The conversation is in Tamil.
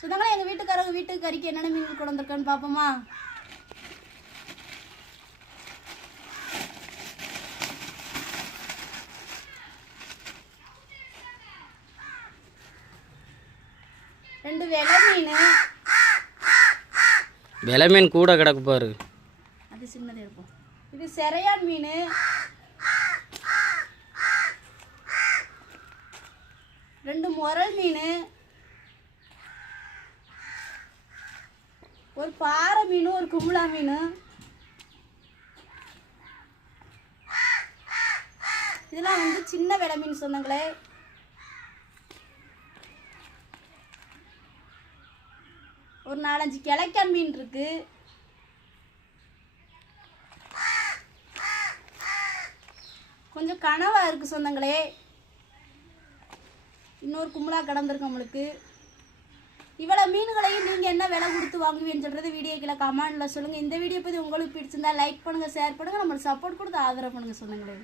சொந்தங்களே எங்கள் வீட்டுக்காரங்க வீட்டுக்கு கறிக்கு என்னென்ன மீன் கொண்டு வந்திருக்கான்னு பார்ப்போமா? ரெண்டு வெலை மீன் கூட கிடக்கு பாரு. அது சின்னதாக இருக்கும். இது செரையான் மீன். ரெண்டு முரல் மீன். ஒரு பாறை மீன், ஒரு கும்பலா மீன். இதெல்லாம் வந்து சின்ன வெலை மீன் சொந்தங்களே. ஒரு 4-5 கிழக்கான் மீன் இருக்கு. கொஞ்சம் கனவா இருக்கு சொந்தங்களே. இன்னொரு கும்பலா கடந்திருக்கு நம்மளுக்கு. இவ்வளோ மீன்களையும் நீங்கள் என்ன விலை கொடுத்து வாங்குவீன்னு சொல்கிறது வீடியோக்கில் கமெண்டில் சொல்லுங்கள். இந்த வீடியோ பற்றி உங்களுக்கு பிடிச்சிருந்தா லைக் பண்ணுங்கள், ஷேர் பண்ணுங்கள், நம்மளுக்கு சப்போர்ட் கொடுத்து ஆதரவு பண்ணுங்கள் சொந்தங்களே.